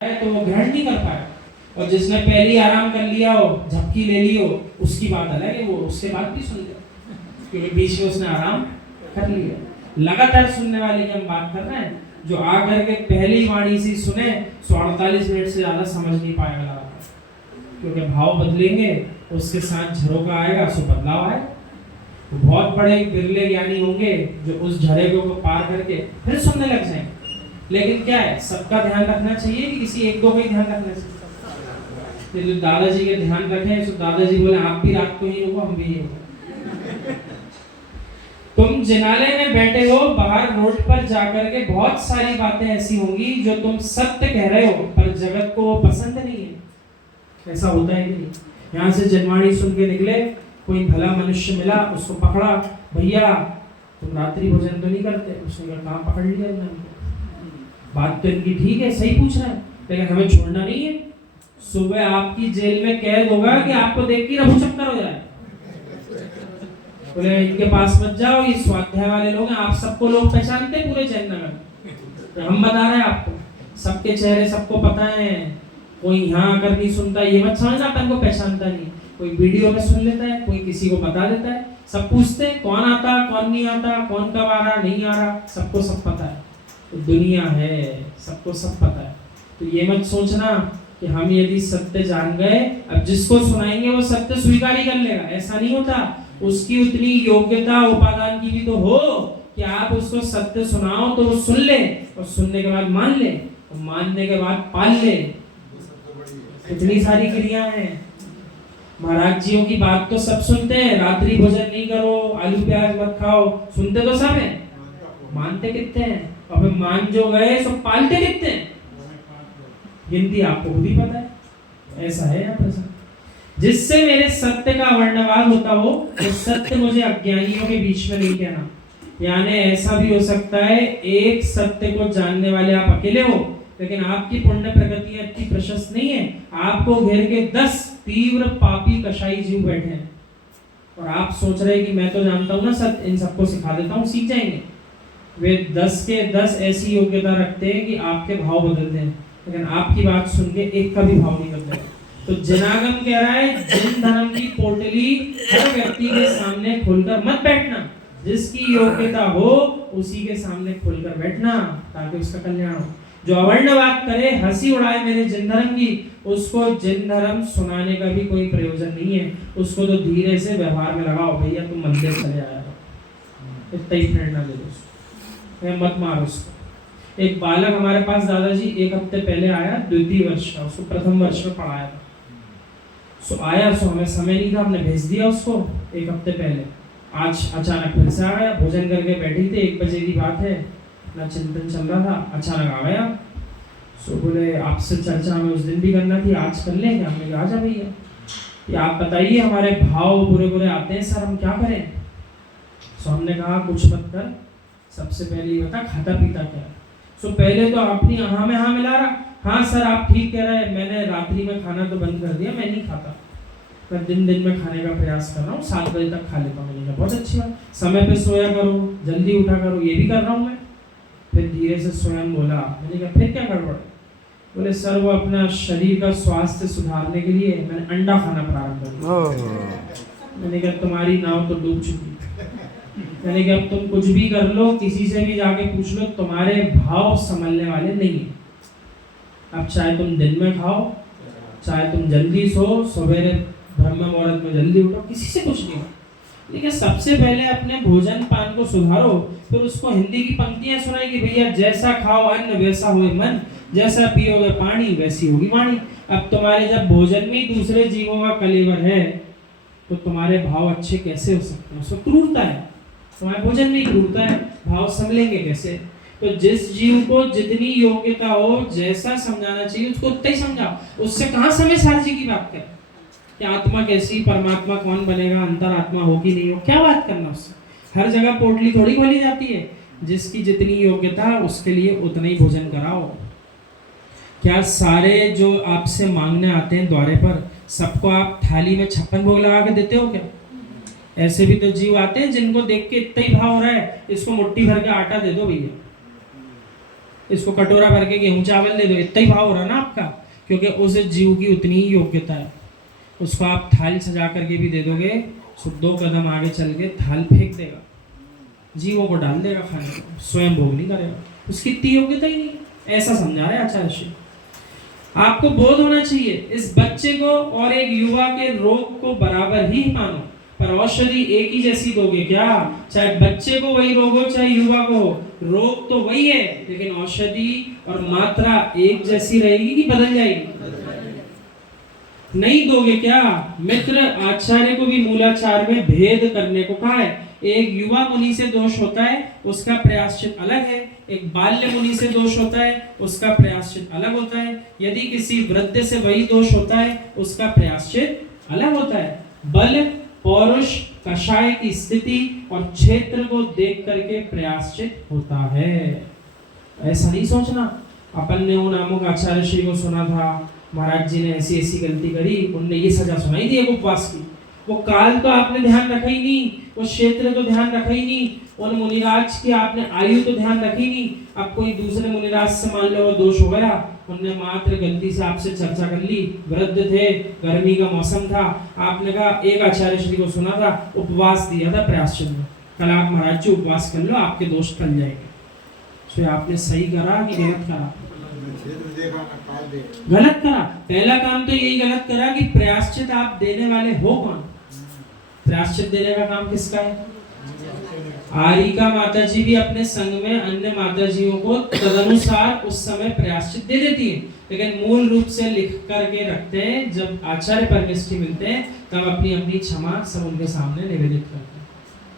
तो वो ग्रहण नहीं कर पाया, और जिसने पहले आराम कर लिया हो, झपकी ले ली हो, उसकी बात अलग है, वो उसके बाद भी सुन ले, क्योंकि बीच में उसने आराम कर लिया। लगातार सुनने वाले की हम बात कर रहे हैं, जो आकर के पहली वाणी से सुने 48 मिनट से ज्यादा समझ नहीं पाएगा लगातार, क्योंकि भाव बदलेंगे उसके साथ झरोका आएगा, सो बदलाव आएगा। तो बहुत बड़े बिरले ज्ञानी होंगे जो उस झरोके को पार करके फिर सुनने लग जाएंगे। लेकिन क्या है, सबका ध्यान रखना चाहिए कि किसी एक दो का ही ध्यान रखना चाहिए। जो दादाजी के ध्यान रखें, तो दादाजी बोले आप भी रात को ही रुको, हम भी ही रुको। तुम जिनालय में बैठे हो, बाहर रोड पर जाकर के बहुत सारी बातें ऐसी होंगी जो तुम सत्य कह रहे हो, पर जगत को पसंद नहीं है। ऐसा होता है कि नहीं? यहाँ से जनवाणी सुन के निकले, कोई भला मनुष्य मिला, उसको पकड़ा, भैया तुम रात्रि भोजन तो नहीं करते? उसने कहा कहाँ पकड़ लिया मैंने, बात तो इनकी ठीक है, सही पूछ रहा है, लेकिन हमें छोड़ना नहीं है। सुबह आपकी जेल में कैद होगा कि आपको देख के रफू चक्कर हो जाए। बोले इनके पास मत जाओ, ये स्वाध्याय वाले लोग हैं, आप सबको लोग पहचानते हैं पूरे जयनगर, तो हम बता रहे हैं आपको, सबके चेहरे सबको पता है। कोई यहाँ आकर नहीं सुनता, ये मत समझना अपन को पहचानता नहीं, कोई वीडियो में सुन लेता है, कोई किसी को बता देता है, सब पूछते हैं कौन आता कौन नहीं आता, कौन कब आ रहा नहीं आ रहा, सबको सब पता है। तो दुनिया है, सबको सब पता है। तो ये मत सोचना कि हम यदि सत्य जान गए, अब जिसको सुनाएंगे वो सत्य स्वीकार ही कर लेगा, ऐसा नहीं होता। उसकी उतनी योग्यता उपादान की भी तो हो कि आप उसको सत्य सुनाओ तो वो सुन ले, और सुनने के बाद मान ले, और मानने के बाद पाल ले। इतनी सारी क्रिया हैं। महाराज जियों की बात तो सब सुनते हैं, रात्रि भोजन नहीं करो, आलू प्याज मत खाओ, सुनते तो सब है, मानते कितने हैं? और फिर मान जो गए सो पालते कितने हैं? गिनती आपको खुद ही पता है। ऐसा है यहाँ पर। जिससे मेरे सत्य का वर्णवाद होता हो, तो सत्य मुझे अज्ञानियों के बीच में नहीं कहना। यानी ऐसा भी हो सकता है एक सत्य को जानने वाले आप अकेले हो, लेकिन आपकी पुण्य प्रगति इतनी प्रशस्त नहीं है, आपको घेर के 10 तीव्र पापी कषाई जीव बैठे हैं, और आप सोच रहे हैं कि मैं तो जानता हूँ ना सत्य, इन सबको सिखा देता हूँ, सीख जाएंगे। वे 10 के 10 ऐसी योग्यता रखते हैं कि आपके भाव बदल दें, लेकिन आपकी बात सुन के एक का भी भाव नहीं बदलेगा। तो जनागम कह रहा है, जिन धर्म की पोटली हर व्यक्ति के सामने खोलकर मत बैठना, जिसकी योग्यता हो उसी के सामने खोलकर बैठना, ताकि उसका कल्याण हो। जो अवर्णवाद करे, हंसी उड़ाए मेरे जिन धर्म की, उसको जिन धर्म सुनाने का भी कोई प्रयोजन नहीं है। उसको तो धीरे से व्यवहार में लगाओ, भैया तुम मंदिर चले आया, इतना ही प्रेरणा दे दो, मत मारो उसको। एक बालक हमारे पास दादाजी 1 हफ्ते पहले आया, 2 वर्ष का, उसको प्रथम वर्ष में पढ़ाया था। सो आया, सो हमें समय नहीं था, हमने भेज दिया उसको 1 हफ्ते पहले। आज अचानक फिर से आ गया, भोजन करके बैठी थी, 1 बजे की बात है, अपना चिंतन चल रहा था, अचानक आ गया। सो बोले आपसे चर्चा हमें उस दिन भी करना थी, आज कर लेंगे। हमने कहा आजा भैया, ये आप बताइए, हमारे भाव बुरे बुरे आते हैं सर, हम क्या करें? सो हमने कहा कुछ मत कर, सबसे पहले ये बता खाता पीता क्या है। सो पहले तो अपनी हाँ में हाँ मिला रहा, हाँ सर आप ठीक कह रहे हैं, मैंने रात्रि में खाना तो बंद कर दिया, मैं नहीं खाता, मैं दिन में खाने का प्रयास कर रहा हूँ, 7 बजे तक खा लेता हूँ। मैंने कहा बहुत अच्छी बात, समय पे सोया करो, जल्दी उठा करो, ये भी कर रहा हूँ मैं। फिर धीरे से स्वयं बोला, मैंने कहा फिर क्या गड़बड़? बोले सर वो अपना शरीर का स्वास्थ्य सुधारने के लिए मैंने अंडा खाना प्रारंभ कर दिया। मैंने कहा तुम्हारी नाव तो डूब चुकी। मैंने कहा अब तुम कुछ भी कर लो, किसी से भी जाके पूछ लो, तुम्हारे भाव संभलने वाले नहीं है। अब चाहे तुम दिन में खाओ, चाहे तुम जल्दी सो, सवेरे ब्रह्म मुहूर्त में जल्दी उठो, किसी से कुछ नहीं हो, लेकिन सबसे पहले अपने भोजन पान को सुधारो। फिर उसको हिंदी की पंक्तियां सुनाई कि भैया जैसा खाओ अन्न वैसा होए मन, जैसा पियोगे पानी वैसी होगी वाणी। अब तुम्हारे जब भोजन में दूसरे जीवों का कलेवर है, तो तुम्हारे भाव अच्छे कैसे हो सकते हैं? उसको क्रूरता है, तुम्हारे भोजन में क्रूरता है, भाव संभलेंगे कैसे? तो जिस जीव को जितनी योग्यता हो, जैसा समझाना चाहिए उसको उतना ही समझाओ। उससे कहाँ समय सारजी की बात करें कि आत्मा कैसी, परमात्मा कौन बनेगा, अंतरात्मा हो कि नहीं हो, क्या बात करना उससे? हर जगह पोटली थोड़ी खोली जाती है, जिसकी जितनी योग्यता उसके लिए उतना ही भोजन कराओ। क्या सारे जो आपसे मांगने आते हैं द्वारे पर, सबको आप थाली में 56 भोग लगा के देते हो क्या? ऐसे भी तो जीव आते हैं जिनको देख के इतना ही भाव हो रहा है, इसको मुट्ठी भर के आटा दे दो भैया, इसको कटोरा भर के गेहूं चावल दे दो, इतना ही भाव हो रहा ना आपका, क्योंकि उस जीव की उतनी ही योग्यता है। उसको आप थाल सजा करके भी दे दोगे, सो 2 कदम आगे चल के थाल फेंक देगा, जीवों को डाल देगा खाने को, स्वयं भोग नहीं करेगा, उसकी इतनी योग्यता ही नहीं है। ऐसा समझा रहे आचार्य श्री। आपको बोध होना चाहिए इस बच्चे को और एक युवा के रोग को बराबर ही मानो, पर औषधि एक ही जैसी दोगे क्या? चाहे बच्चे को वही रोग हो चाहे युवा को हो, रोग तो वही है, लेकिन औषधि और मात्रा एक जैसी रहेगी कि बदल जाएगी? नहीं दोगे क्या? मित्र आचार्य को भी मूलाचार में भेद करने को कहा है। एक युवा मुनि से दोष होता है, उसका प्रायश्चित अलग है। एक बाल्य मुनि से दोष होता है, उसका प्रायश्चित अलग होता है। यदि किसी वृद्ध से वही दोष होता है, उसका प्रायश्चित अलग होता है। बल, पौरुष, कषाय की स्थिति और क्षेत्र को देख करके प्रायश्चित होता है। ऐसा नहीं सोचना अपन ने उन नामक आचार्य श्री को सुना था, महाराज जी ने ऐसी ऐसी गलती करी, उनने ये सजा सुनाई दी एक उपवास की। वो काल तो आपने ध्यान रखा ही नहीं, वो क्षेत्र तो ध्यान रखा ही नहीं, उन मुनिराज की आपने आयु तो ध्यान रखी नहीं। अब कोई दूसरे मुनिराज से मान लो वो दोष हो गया, उनने मात्र गलती से आपसे चर्चा कर ली, वृद्ध थे, गर्मी का मौसम था, आपने कहा एक आचार्य श्री को सुना था, उपवास दिया था प्रायश्चित में, कल आप महाराज जी उपवास कर लो, आपके दोष टल जाएंगे। तो आपने सही करा कि गलत करा? गलत करा। पहला काम तो यही गलत करा कि प्रायश्चित आप देने वाले हो कौन? प्रायश्चित देने का काम किसका है? आरिका माता जी भी अपने संग में अन्य माता जियों को तदनुसार उस समय प्रायश्चित दे देती है, लेकिन मूल रूप से लिख करके रखते हैं। जब आचार्य परमेष्ठी मिलते हैं तब अपनी अपनी क्षमा सब उनके सामने निवेदित करते हैं।